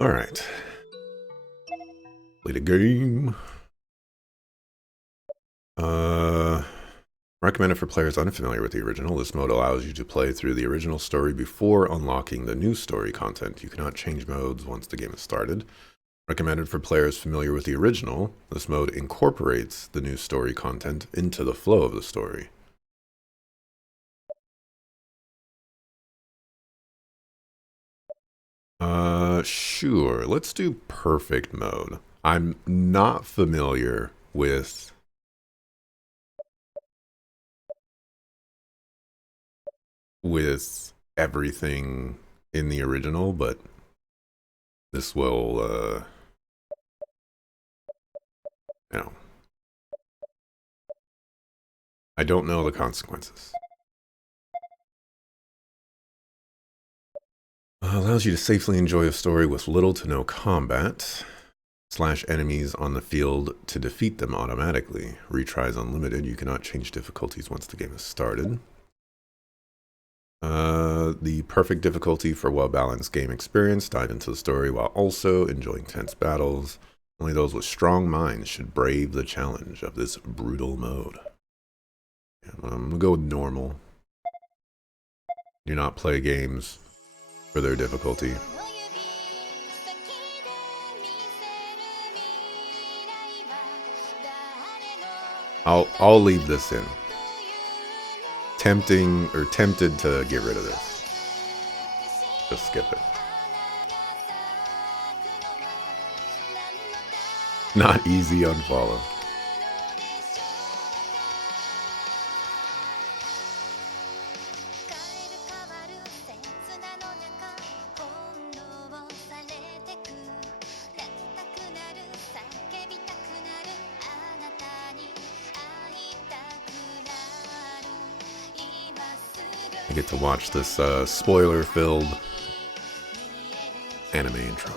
Alright. Play the game. Recommended for players unfamiliar with the original. This mode allows you to play through the original story before unlocking the new story content. You cannot change modes once the game is started. Recommended for players familiar with the original. This mode incorporates the new story content into the flow of the story. Sure. Let's do perfect mode. I'm not familiar with everything in the original, but this will, you know, I don't know the consequences. Allows you to safely enjoy a story with little to no combat. Slash enemies on the field to defeat them automatically. Retries unlimited. You cannot change difficulties once the game is started. The perfect difficulty for well-balanced game experience. Dive into the story while also enjoying tense battles. Only those with strong minds should brave the challenge of this brutal mode. I'm going to go with normal. Do not play games for their difficulty. I'll leave this in. Tempted to get rid of this. Just skip it. Not easy unfollow. I get to watch this spoiler-filled anime intro.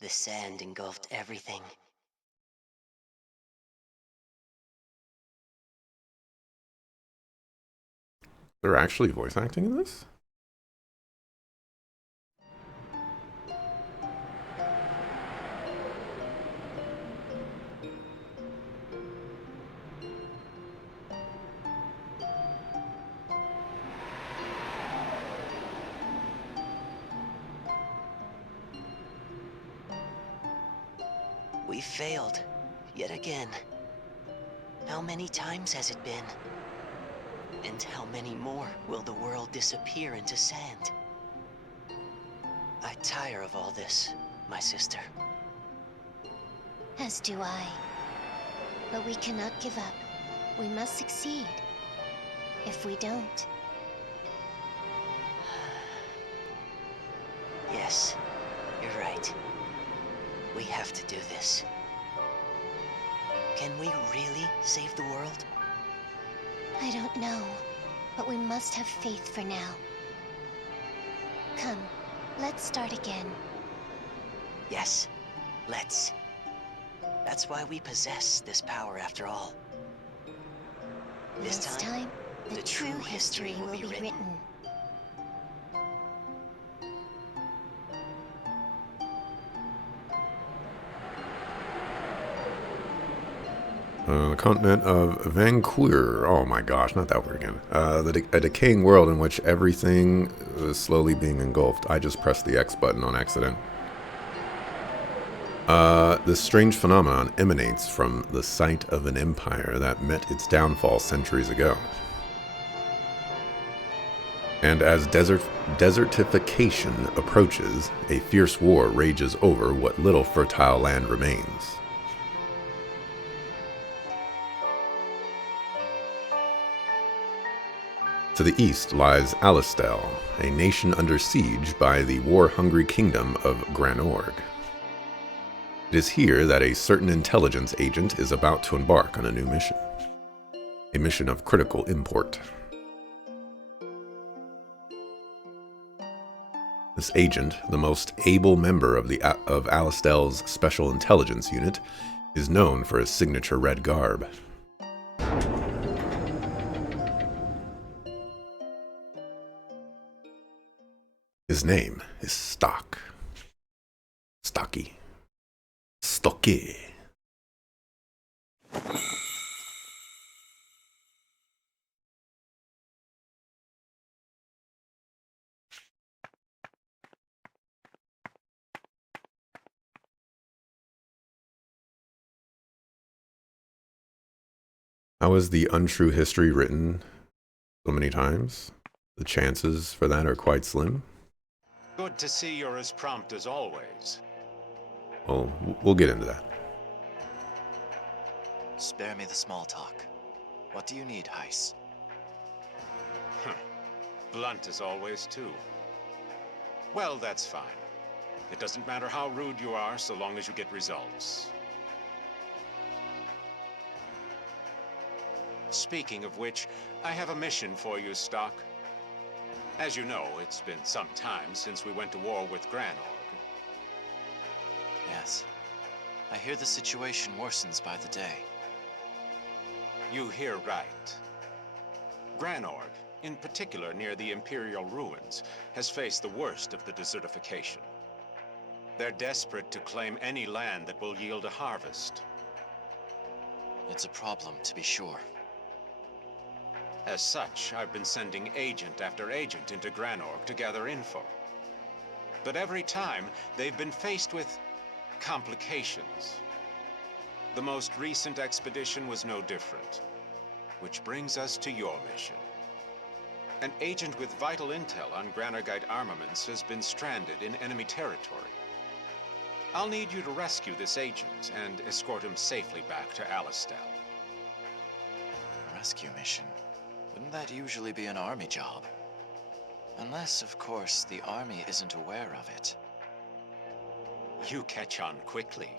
The sand engulfed everything. They're actually voice acting in this? We failed, yet again. How many times has it been? And how many more will the world disappear into sand? I tire of all this, my sister. As do I. But we cannot give up. We must succeed. If we don't... Yes, you're right. We have to do this. Can we really save the world? I don't know, but we must have faith for now. Come, let's start again. Yes, let's. That's why we possess this power after all. This time, the true history will be written. The continent of Vancouver. Oh my gosh, not that word again. A decaying world in which everything is slowly being engulfed. I just pressed the X button on accident. This strange phenomenon emanates from the site of an empire that met its downfall centuries ago. And as desertification approaches, a fierce war rages over what little fertile land remains. To the east lies Alistel, a nation under siege by the war-hungry kingdom of Granorg. It is here that a certain intelligence agent is about to embark on a new mission. A mission of critical import. This agent, the most able member of Alistel's Special Intelligence Unit, is known for his signature red garb. His name is Stock. Stocky. Stocky. How is the untrue history written so many times? The chances for that are quite slim. Good to see you're as prompt as always. Well, we'll get into that. Spare me the small talk. What do you need, Heiss? Blunt as always, too. Well, that's fine. It doesn't matter how rude you are, so long as you get results. Speaking of which, I have a mission for you, Stock. As you know, it's been some time since we went to war with Granorg. Yes. I hear the situation worsens by the day. You hear right. Granorg, in particular near the Imperial ruins, has faced the worst of the desertification. They're desperate to claim any land that will yield a harvest. It's a problem, to be sure. As such, I've been sending agent after agent into Granorg to gather info. But every time, they've been faced with complications. The most recent expedition was no different. Which brings us to your mission. An agent with vital intel on Granorgite armaments has been stranded in enemy territory. I'll need you to rescue this agent and escort him safely back to Alistel. A rescue mission? Wouldn't that usually be an army job? Unless, of course, the army isn't aware of it. You catch on quickly.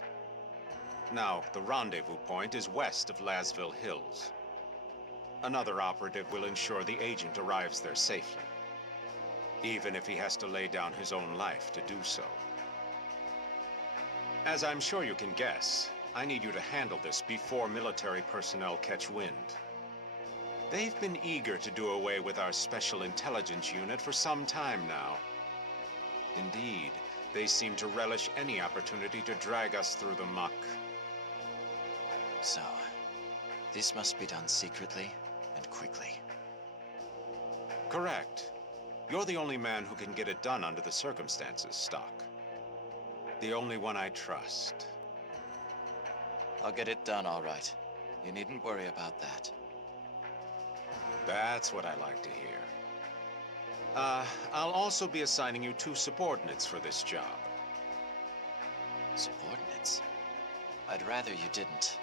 Now, the rendezvous point is west of Lasville Hills. Another operative will ensure the agent arrives there safely, even if he has to lay down his own life to do so. As I'm sure you can guess, I need you to handle this before military personnel catch wind. They've been eager to do away with our Special Intelligence Unit for some time now. Indeed, they seem to relish any opportunity to drag us through the muck. So, this must be done secretly and quickly. Correct. You're the only man who can get it done under the circumstances, Stock. The only one I trust. I'll get it done, all right. You needn't worry about that. That's what I like to hear. I'll also be assigning you 2 subordinates for this job. Subordinates? I'd rather you didn't.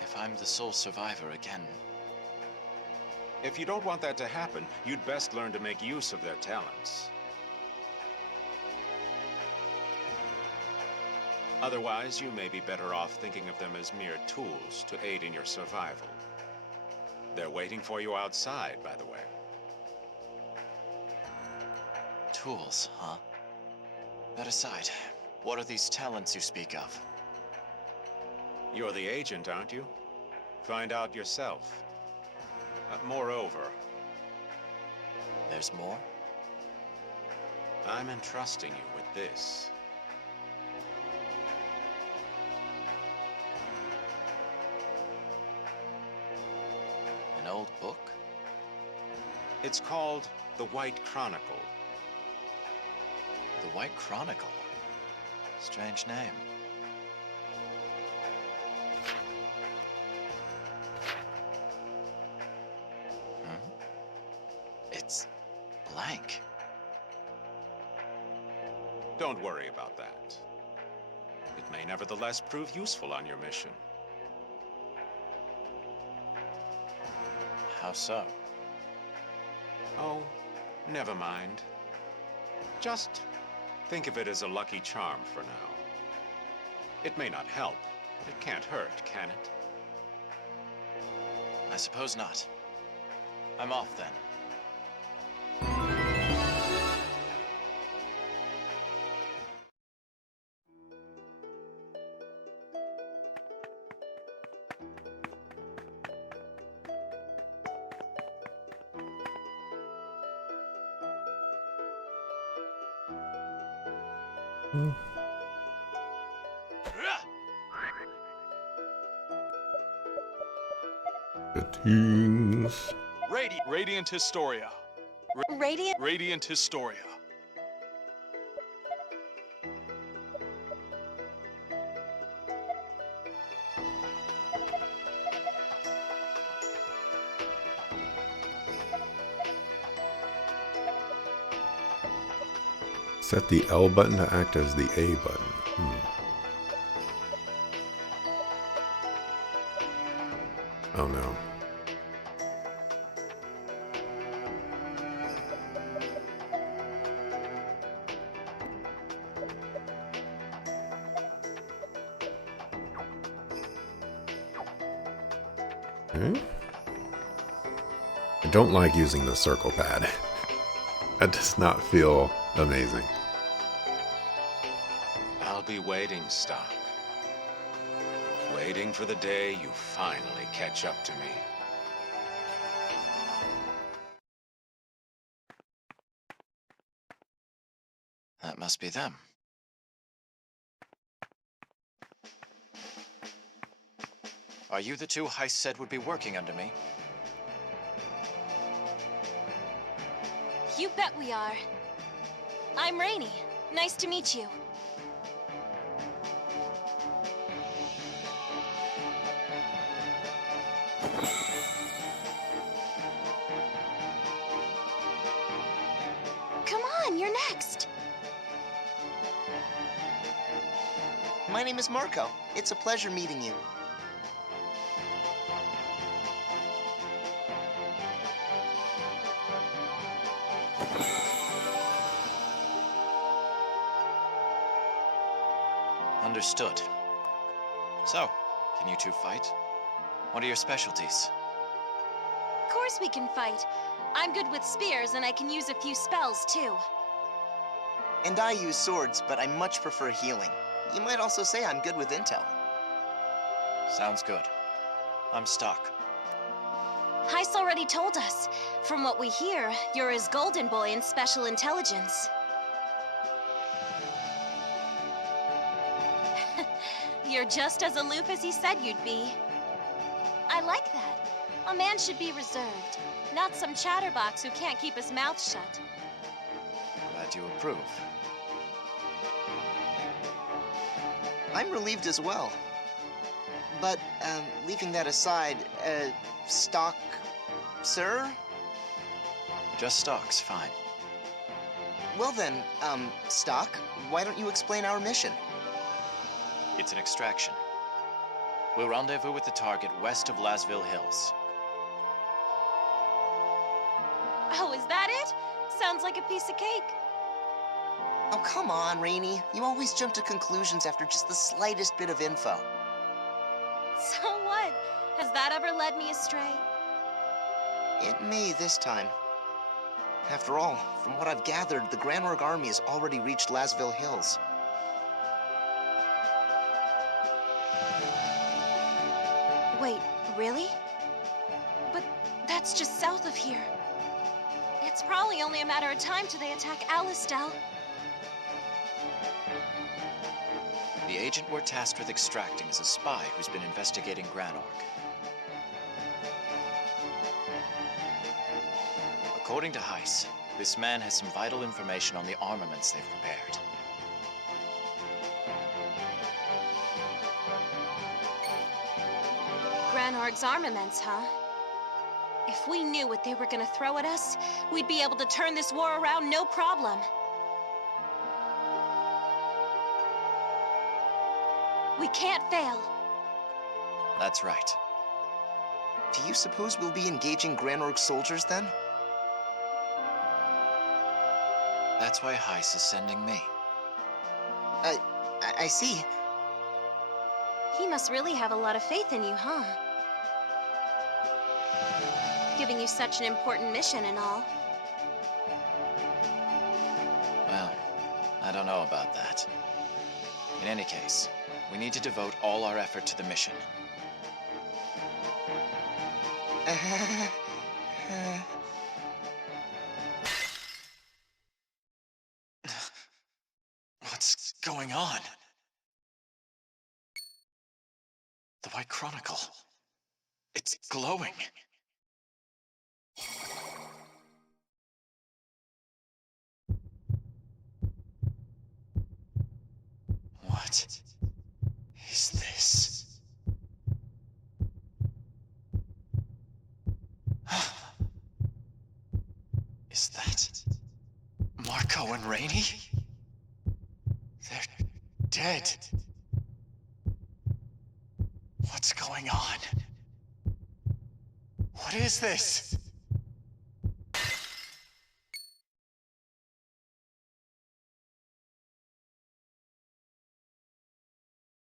If I'm the sole survivor again... If you don't want that to happen, you'd best learn to make use of their talents. Otherwise, you may be better off thinking of them as mere tools to aid in your survival. They're waiting for you outside, by the way. Tools, huh? That aside, what are these talents you speak of? You're the agent, aren't you? Find out yourself. Moreover... There's more? I'm entrusting you with this. An old book? It's called The White Chronicle. The White Chronicle? Strange name. Don't worry about that. It may nevertheless prove useful on your mission. How so? Oh, never mind. Just think of it as a lucky charm for now. It may not help, but it can't hurt, can it? I suppose not. I'm off then. Greetings. Radiant Historia. Radiant? Radiant Historia. Set the L button to act as the A button. Oh no. Okay. I don't like using the circle pad. That does not feel amazing. I'll be waiting, Stock. Waiting for the day you finally catch up to me. That must be them. Are you the two Heist said would be working under me? You bet we are. I'm Rainey. Nice to meet you. Come on, you're next. My name is Marco. It's a pleasure meeting you. Understood. So, can you two fight? What are your specialties? Of course we can fight. I'm good with spears, and I can use a few spells, too. And I use swords, but I much prefer healing. You might also say I'm good with intel. Sounds good. I'm Stock. Heist already told us. From what we hear, you're his golden boy in special intelligence. You're just as aloof as he said you'd be. I like that. A man should be reserved, not some chatterbox who can't keep his mouth shut. Glad you approve. I'm relieved as well. But, leaving that aside, Stock... sir? Just Stock's fine. Well then, Stock, why don't you explain our mission? It's an extraction. We'll rendezvous with the target west of Lasville Hills. Oh, is that it? Sounds like a piece of cake. Oh, come on, Rainey. You always jump to conclusions after just the slightest bit of info. So what? Has that ever led me astray? It may this time. After all, from what I've gathered, the Granorg army has already reached Lasville Hills. Wait, really? But that's just south of here. It's probably only a matter of time till they attack Alistel. The agent we're tasked with extracting is a spy who's been investigating Granorg. According to Heist, this man has some vital information on the armaments they've prepared. Granorg's armaments, huh? If we knew what they were gonna throw at us, we'd be able to turn this war around no problem. We can't fail. That's right. Do you suppose we'll be engaging Granorg soldiers then? That's why Heiss is sending me. I see. He must really have a lot of faith in you, huh? Giving you such an important mission and all. Well, I don't know about that. In any case, we need to devote all our effort to the mission. What's going on? The White Chronicle. It's glowing. What is this? Is that Marco and Rainey? They're dead. What's going on? What is this?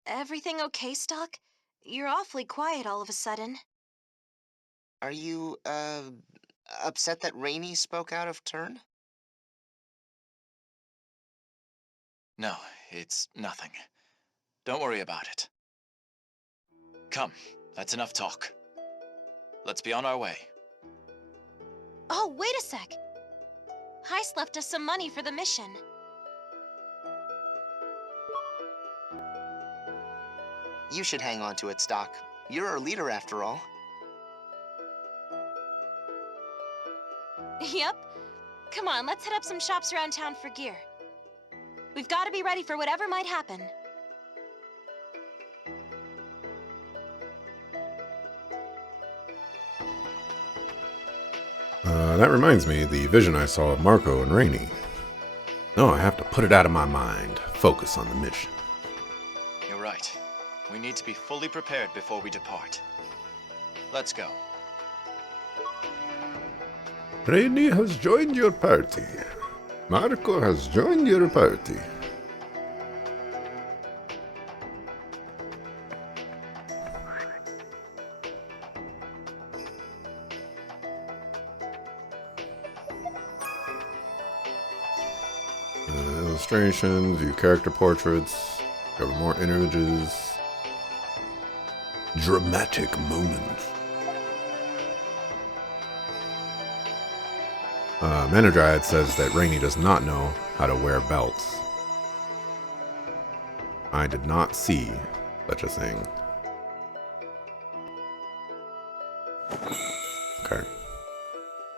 Everything okay, Stock? You're awfully quiet all of a sudden. Are you, upset that Rainey spoke out of turn? No, it's nothing. Don't worry about it. Come, that's enough talk. Let's be on our way. Oh, wait a sec. Heiss left us some money for the mission. You should hang on to it, Stock. You're our leader after all. Yep. Come on, let's hit up some shops around town for gear. We've got to be ready for whatever might happen. That reminds me, the vision I saw of Marco and Rainey. No, I have to put it out of my mind. Focus on the mission. You're right. We need to be fully prepared before we depart. Let's go. Rainey has joined your party. Marco has joined your party. Illustrations, view character portraits, cover more images. Dramatic moments. Manodryad says that Rainey does not know how to wear belts. I did not see such a thing. Okay.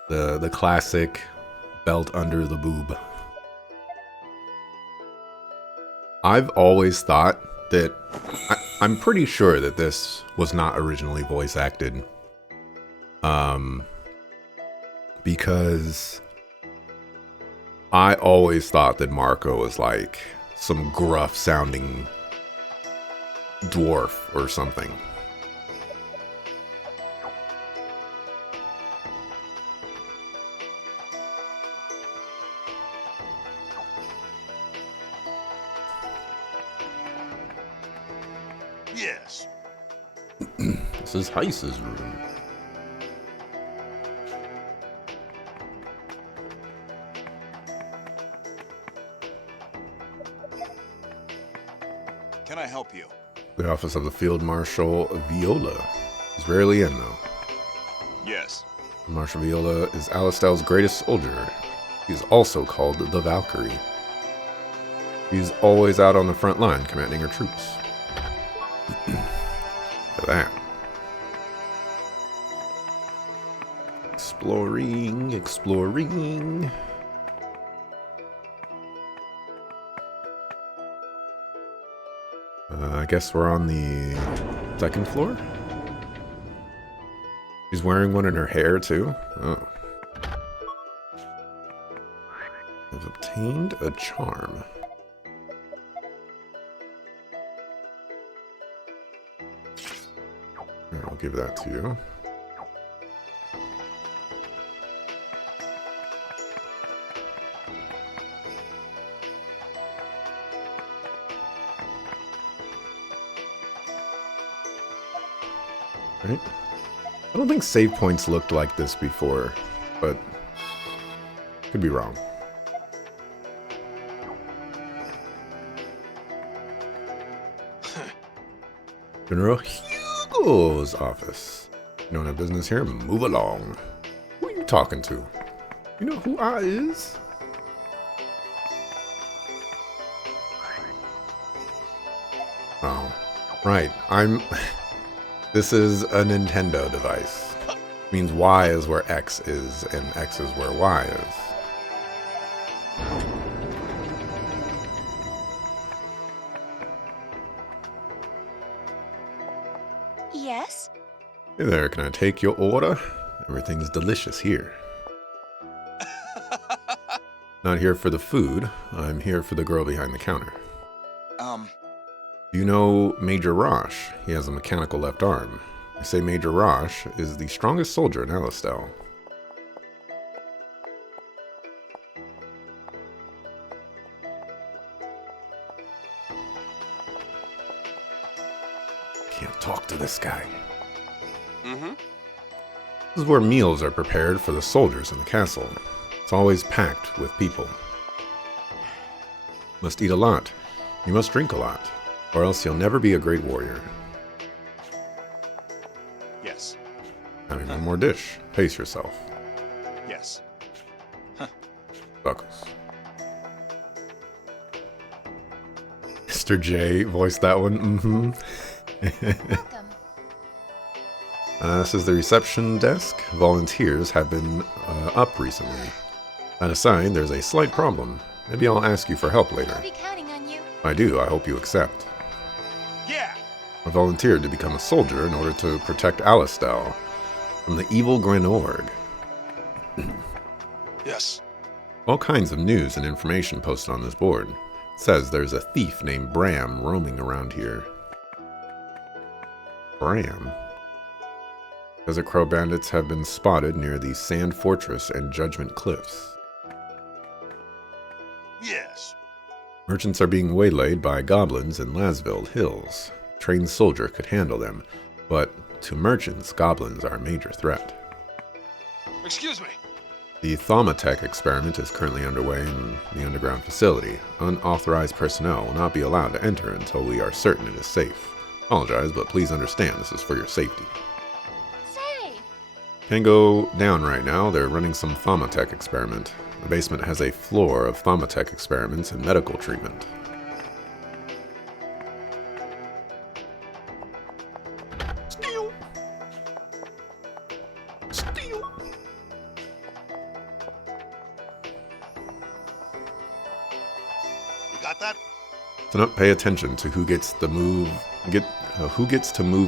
The classic belt under the boob. I've always thought that I'm pretty sure that this was not originally voice acted. Because I always thought that Marco was like some gruff sounding dwarf or something. Yes. This is Heiss's room. Can I help you? The office of the Field Marshal Viola. He's rarely in, though. Yes. Marshal Viola is Alistel's greatest soldier. He's also called the Valkyrie. He's always out on the front line, commanding her troops. Look at that. Exploring, exploring. I guess we're on the second floor? She's wearing one in her hair, too? Oh. I've obtained a charm. give that to you. Right? I don't think save points looked like this before, but could be wrong. General Hugo's office. You don't have business here? Move along. Who are you talking to? You know who I is? Oh, right. This is a Nintendo device. Means Y is where X is, and X is where Y is. Yes? Hey there, can I take your order? Everything's delicious here. Not here for the food. I'm here for the girl behind the counter. Do you know Major Rosh? He has a mechanical left arm. They say Major Rosh is the strongest soldier in Alistel. Can't talk to this guy. This is where meals are prepared for the soldiers in the castle. It's always packed with people. Must eat a lot. You must drink a lot, or else you'll never be a great warrior. Yes. Having one more dish. Pace yourself. Yes. Buckles. Mr. J voiced that one. Welcome. This is the reception desk. Volunteers have been up recently. That aside, there's a slight problem. Maybe I'll ask you for help later. I'll be counting on you. If I do, I hope you accept. Yeah. I volunteered to become a soldier in order to protect Alistel from the evil Granorg. Yes. All kinds of news and information posted on this board. It says there's a thief named Bram roaming around here. Bram? Desert Crow bandits have been spotted near the Sand Fortress and Judgment Cliffs. Yes. Merchants are being waylaid by goblins in Lasville Hills. A trained soldier could handle them, but to merchants, goblins are a major threat. Excuse me. The Thaumatech experiment is currently underway in the underground facility. Unauthorized personnel will not be allowed to enter until we are certain it is safe. Apologize, but please understand this is for your safety. Say! Can't go down right now. They're running some Thaumatech experiment. The basement has a floor of Thaumatech experiments and medical treatment. Steal! Steal! You got that? Do not pay attention to who gets to move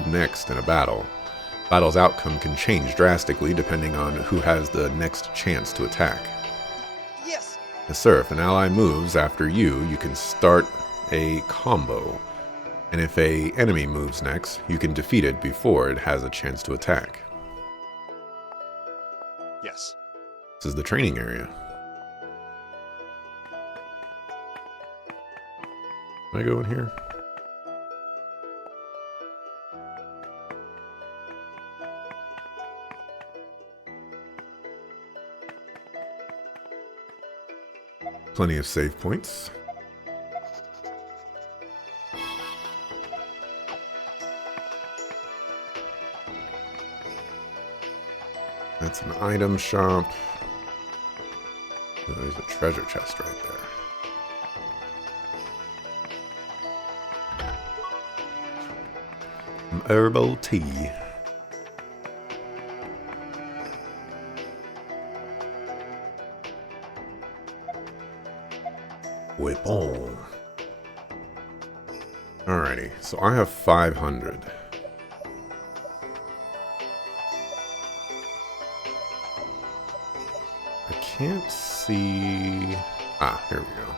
next in a battle. Battle's outcome can change drastically depending on who has the next chance to attack. Yes. Yes, sir. If an ally moves after you, you can start a combo. And if an enemy moves next, you can defeat it before it has a chance to attack. Yes. This is the training area. Can I go in here? Plenty of save points. That's an item shop. Oh, there's a treasure chest right there. Some herbal tea. Weapon. Alrighty, so I have 500. I can't see... Ah, here we go.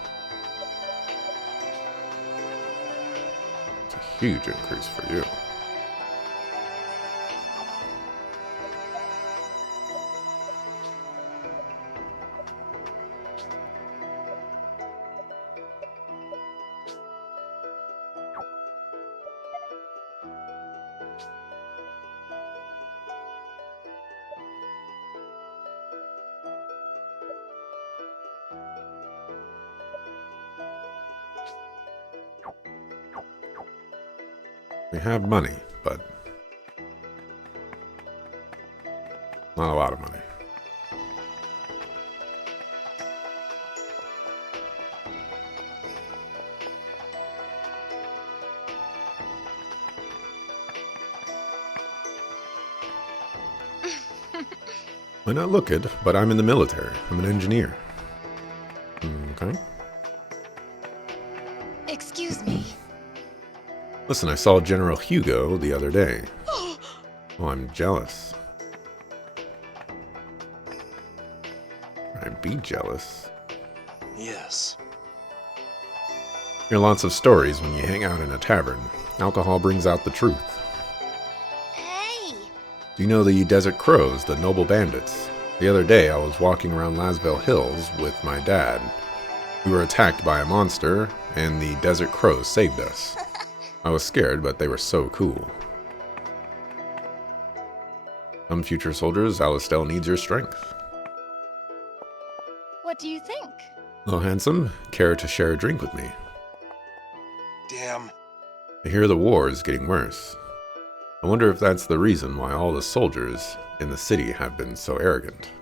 It's a huge increase for you. We have money, but not a lot of money. Might not look it, but I'm in the military. I'm an engineer. Okay. Excuse me. Listen, I saw General Hugo the other day. Oh, I'm jealous. I'd be jealous. Yes. Hear lots of stories when you hang out in a tavern. Alcohol brings out the truth. Hey! Do you know the Desert Crows, the noble bandits? The other day I was walking around Lasville Hills with my dad. We were attacked by a monster, and the Desert Crows saved us. I was scared, but they were so cool. Some future soldiers, Alistel needs your strength. What do you think? Hello, handsome. Care to share a drink with me? Damn. I hear the war is getting worse. I wonder if that's the reason why all the soldiers in the city have been so arrogant.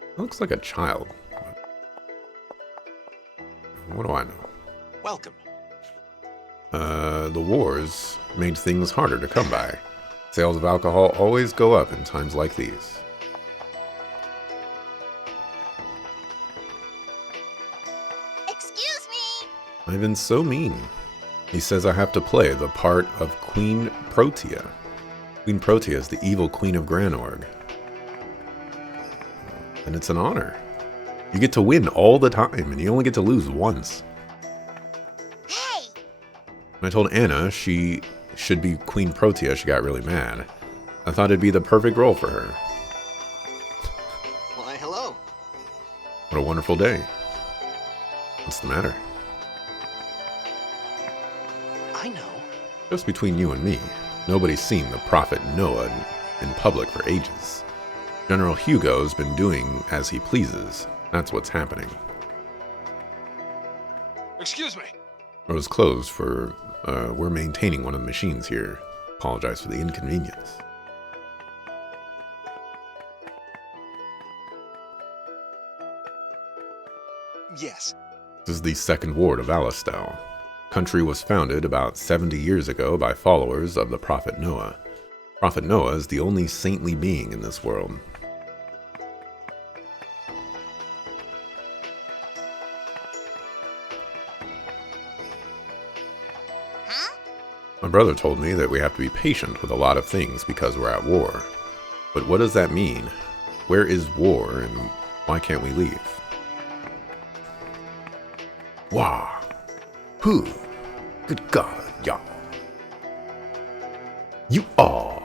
It looks like a child. But what do I know? Welcome. The wars made things harder to come by. Sales of alcohol always go up in times like these. Excuse me! Ivan's so mean. He says I have to play the part of Queen Protea. Queen Protea is the evil queen of Granorg. And it's an honor. You get to win all the time, and you only get to lose once. Hey! When I told Anna she should be Queen Protea, she got really mad. I thought it'd be the perfect role for her. Why, hello. What a wonderful day. What's the matter? I know. Just between you and me, nobody's seen the prophet Noah in public for ages. General Hugo's been doing as he pleases. That's what's happening. Excuse me. It was closed for, we're maintaining one of the machines here. Apologize for the inconvenience. Yes. This is the second ward of Alistel. Country was founded about 70 years ago by followers of the prophet Noah. Prophet Noah is the only saintly being in this world. Huh? My brother told me that we have to be patient with a lot of things because we're at war. But what does that mean? Where is war and why can't we leave? Wow. Who? Good God, y'all. You all.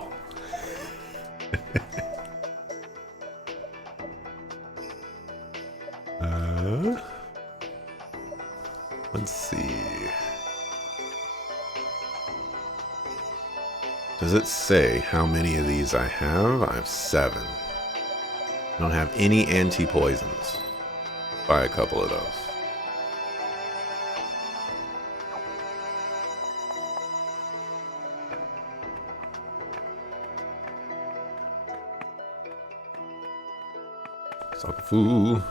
Let's see. Does it say how many of these I have? I have 7. I don't have any anti-poisons. Buy a couple of those. Sakafu.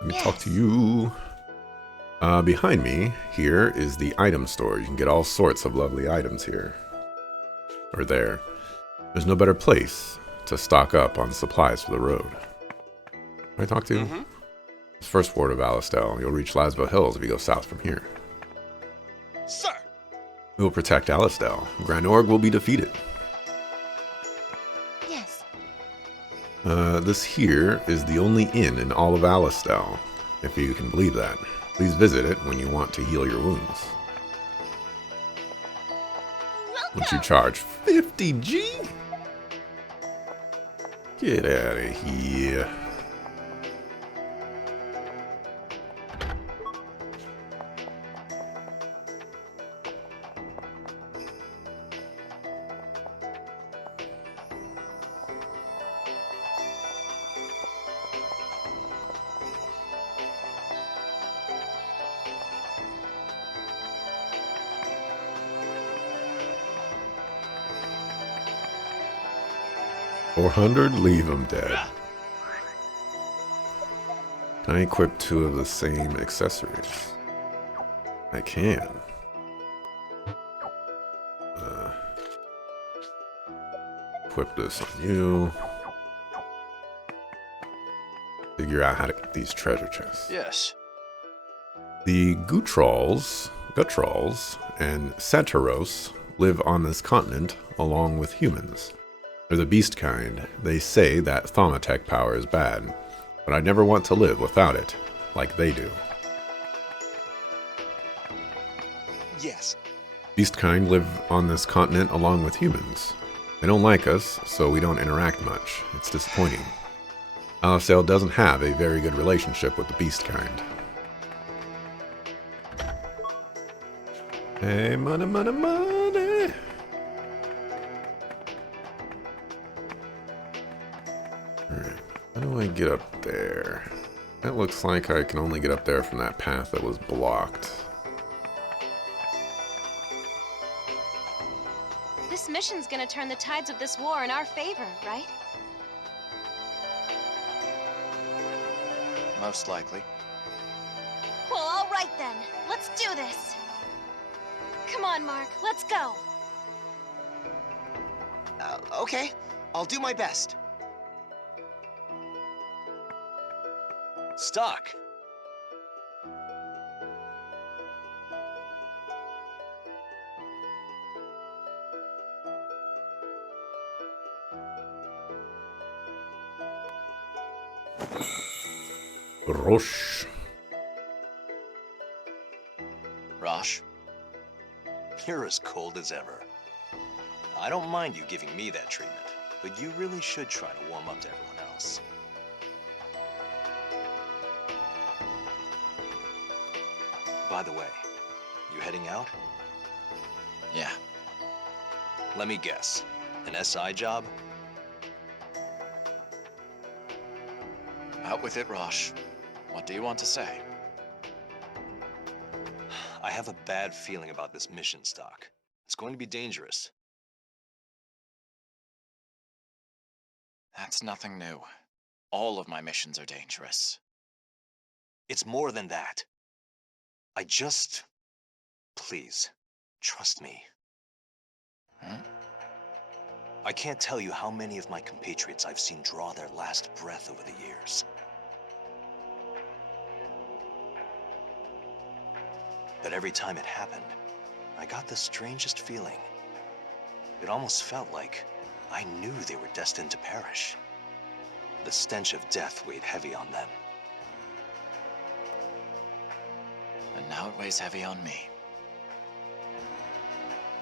Let me talk to you. Behind me here is the item store. You can get all sorts of lovely items here. Or there. There's no better place to stock up on supplies for the road. Can I talk to you? It's first ward of Alistel. You'll reach Lasville Hills if you go south from here. Sir. We will protect Alistel. Granorg will be defeated. Yes. This here is the only inn in all of Alistel, if you can believe that. Please visit it when you want to heal your wounds. Would you charge 50G? Get out of here. 400, leave them dead. Can I equip 2 of the same accessories? I can. Equip this on you. Figure out how to get these treasure chests. Yes. The Gutrals, and Satiros live on this continent along with humans. They're the beast kind. They say that Thaumatech power is bad, but I never want to live without it, like they do. Yes. Beast kind live on this continent along with humans. They don't like us, so we don't interact much. It's disappointing. Alicel doesn't have a very good relationship with the beast kind. Hey, money, money, money! Alright, how do I get up there? That looks like I can only get up there from that path that was blocked. This mission's gonna turn the tides of this war in our favor, right? Most likely. Well, all right then. Let's do this. Come on, Mark. Let's go. Okay. I'll do my best. Stock. Rosh. Rosh? You're as cold as ever. I don't mind you giving me that treatment, but you really should try to warm up to everyone else. By the way, you heading out? Yeah. Let me guess. An SI job? Out with it, Rosh. What do you want to say? I have a bad feeling about this mission, Stock. It's going to be dangerous. That's nothing new. All of my missions are dangerous. It's more than that. Please, trust me. Hmm? I can't tell you how many of my compatriots I've seen draw their last breath over the years. But every time it happened, I got the strangest feeling. It almost felt like I knew they were destined to perish. The stench of death weighed heavy on them. And now it weighs heavy on me.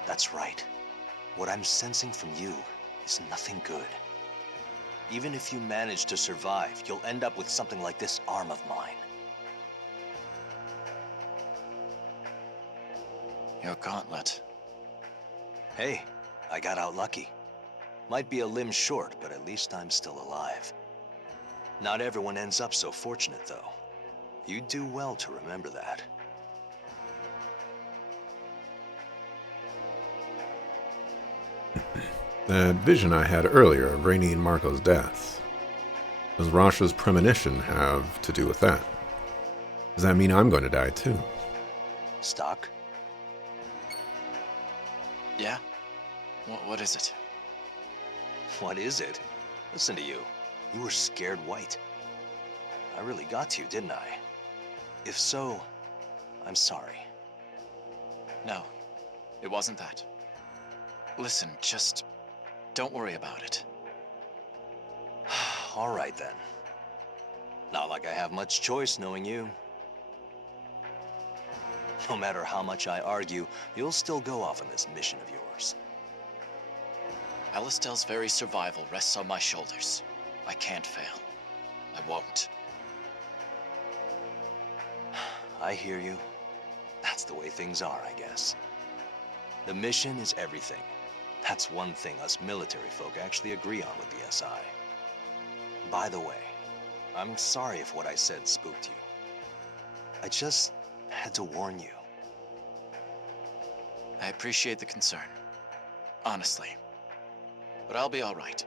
That's right. What I'm sensing from you is nothing good. Even if you manage to survive, you'll end up with something like this arm of mine. Your gauntlet. Hey, I got out lucky. Might be a limb short, but at least I'm still alive. Not everyone ends up so fortunate, though. You'd do well to remember that. That vision I had earlier of Rainey and Marco's deaths. Does Rasha's premonition have to do with that? Does that mean I'm going to die too? Stock? Yeah? What is it? What is it? Listen to you. You were scared white. I really got to you, didn't I? If so, I'm sorry. No, it wasn't that. Listen, just don't worry about it. All right, then. Not like I have much choice knowing you. No matter how much I argue, you'll still go off on this mission of yours. Alistair's very survival rests on my shoulders. I can't fail. I won't. I hear you. That's the way things are, I guess. The mission is everything. That's one thing us military folk actually agree on with the SI. By the way, I'm sorry if what I said spooked you. I just had to warn you. I appreciate the concern. Honestly. But I'll be all right.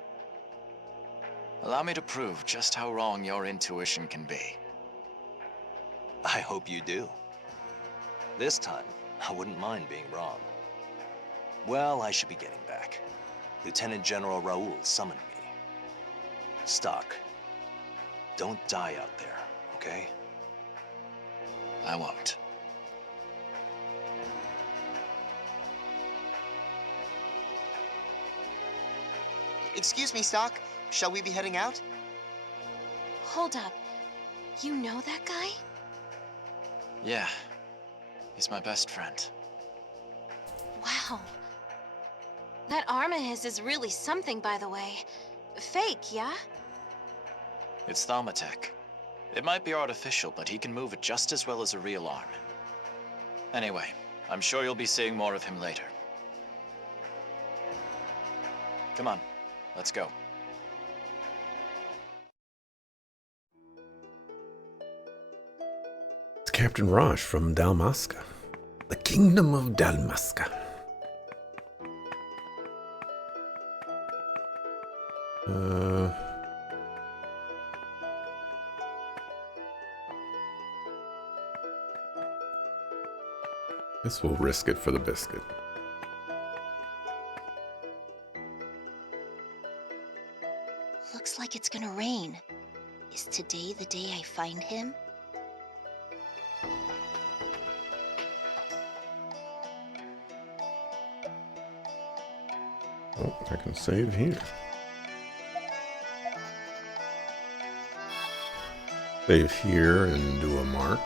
Allow me to prove just how wrong your intuition can be. I hope you do. This time, I wouldn't mind being wrong. Well, I should be getting back. Lieutenant General Raoul summoned me. Stock, don't die out there, okay? I won't. Excuse me, Stock. Shall we be heading out? Hold up. You know that guy? Yeah. He's my best friend. Wow. That arm of his is really something, by the way. Fake, yeah? It's Thaumatech. It might be artificial, but he can move it just as well as a real arm. Anyway, I'm sure you'll be seeing more of him later. Come on, let's go. It's Captain Rosh from Dalmasca. The Kingdom of Dalmasca. Guess we'll risk it for the biscuit. Looks like it's gonna rain. Is today the day I find him? Oh, I can save here. Save here and do a mark.